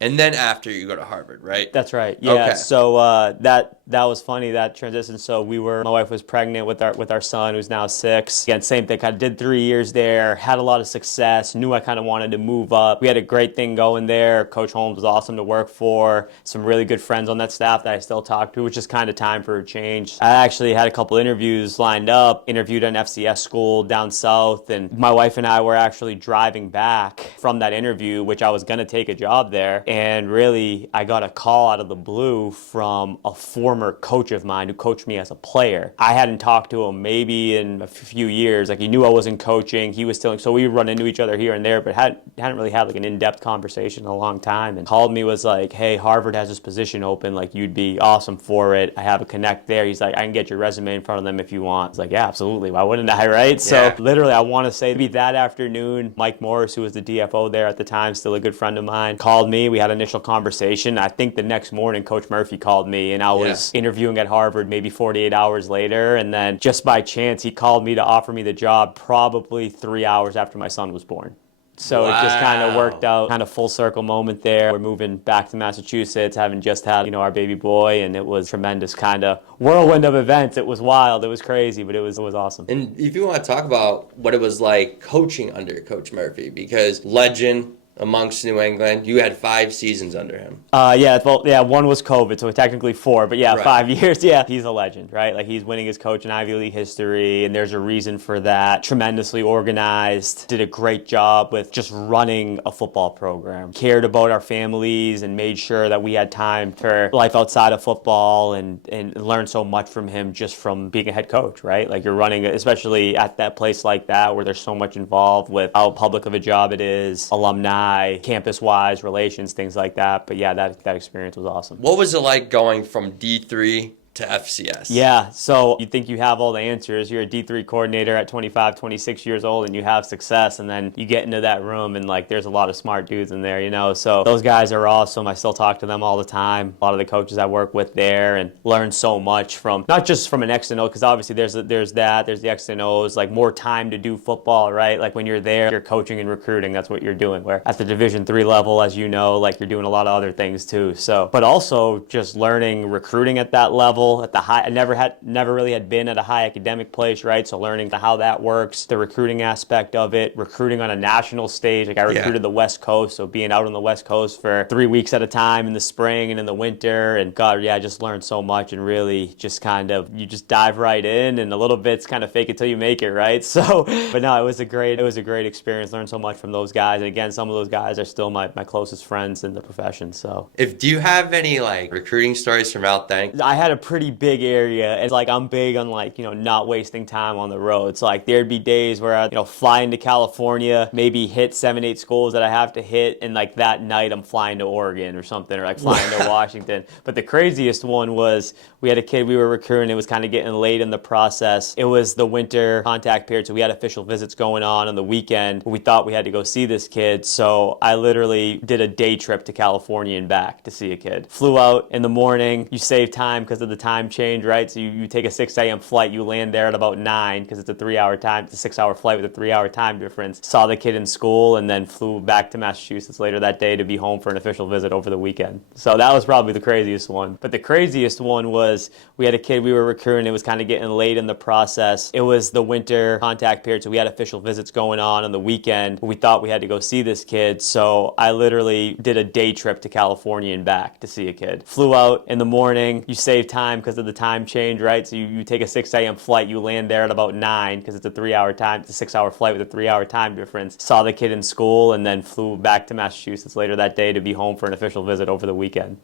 And then after you go to Harvard, right? That's right. Yeah. Okay. So that was funny, that transition. So my wife was pregnant with our son, who's now 6. Again, same thing. I did 3 years there, had a lot of success. Knew I kind of wanted to move up. We had a great thing going there. Coach Holmes was awesome to work for. Some really good friends on that staff that I still talk to, which is kind of time for a change. I actually had a couple interviews lined up. Interviewed at an FCS school down south, and my wife and I were actually driving back from that interview, which I was going to take a job there. And really, I got a call out of the blue from a former coach of mine who coached me as a player. I hadn't talked to him maybe in a few years. Like, he knew I wasn't coaching. He was still, so we would run into each other here and there, but hadn't really had like an in-depth conversation in a long time. And called me, was like, "Hey, Harvard has this position open. Like, you'd be awesome for it. I have a connect there." He's like, "I can get your resume in front of them if you want." I was like, "Yeah, absolutely. Why wouldn't I?" Right? So Yeah. literally, I want to say maybe that afternoon, Mike Morris, who was the DFO there at the time, still a good friend of mine, called me. We had an initial conversation. I think the next morning, Coach Murphy called me, and I Yeah. was interviewing at Harvard maybe 48 hours later. And then just by chance, he called me to offer me the job probably 3 hours after my son was born. So it just kind of worked Wow. out, kind of full circle moment there. We're moving back to Massachusetts, having just had, our baby boy, and it was tremendous kind of whirlwind of events. It was wild, it was crazy, but it was awesome. And if you want to talk about what it was like coaching under Coach Murphy, because legend amongst New England, you had 5 seasons under him. Yeah, well, yeah, one was COVID, so technically 4, but yeah, Right. 5 years. Yeah, he's a legend, right? Like, he's winning his coach in Ivy League history, and there's a reason for that. Tremendously organized, did a great job with just running a football program. Cared about our families and made sure that we had time for life outside of football, and learned so much from him just from being a head coach, right? Like, you're running, especially at that place like that where there's so much involved with how public of a job it is, alumni, campus-wise relations, things like that. But yeah, that experience was awesome. What was it like going from D3 to FCS? Yeah, so you think you have all the answers. You're a D3 coordinator at 25, 26 years old, and you have success, and then you get into that room, and like, there's a lot of smart dudes in there, So those guys are awesome. I still talk to them all the time. A lot of the coaches I work with there, and learn so much from, not just from an X and O, because obviously there's the X and O's, like more time to do football, right? Like, when you're there, you're coaching and recruiting. That's what you're doing. Where at the Division 3 level, as you know, like, you're doing a lot of other things too. So, but also just learning recruiting at that level, at the high. I never really had been at a high academic place, right? So learning how that works, the recruiting aspect of it, recruiting on a national stage. Like, I Yeah. recruited the West Coast, so being out on the West Coast for 3 weeks at a time in the spring and in the winter, and God, yeah, I just learned so much, and really just kind of, you just dive right in, and a little bit's kind of fake it till you make it, right? So, but no, it was a great experience. Learned so much from those guys, and again, some of those guys are still my closest friends in the profession. So If do you have any like recruiting stories from out then? I had a pretty big area, and like, I'm big on, like, not wasting time on the road. So like, there'd be days where I fly into California, maybe hit 7, 8 schools that I have to hit, and like that night I'm flying to Oregon or something, or like flying to Washington. But the craziest one was, we had a kid we were recruiting. It was kind of getting late in the process. It was the winter contact period, so we had official visits going on the weekend. We thought we had to go see this kid, so I literally did a day trip to California and back to see a kid. Flew out in the morning. You save time because of the time change, right? So you take a 6 a.m. flight. You land there at about 9 because it's a 3-hour time. It's a 6-hour flight with a 3-hour time difference. Saw the kid in school, and then flew back to Massachusetts later that day to be home for an official visit over the weekend. So that was probably the craziest one. But the craziest one was, we had a kid we were recruiting. It was kind of getting late in the process. It was the winter contact period, so we had official visits going on the weekend. We thought we had to go see this kid, so I literally did a day trip to California and back to see a kid. Flew out in the morning. You save time because of the time change, right? So you take a 6 a.m. flight. You land there at about 9 because it's a 3-hour time. It's a 6-hour flight with a 3-hour time difference. Saw the kid in school, and then flew back to Massachusetts later that day to be home for an official visit over the weekend.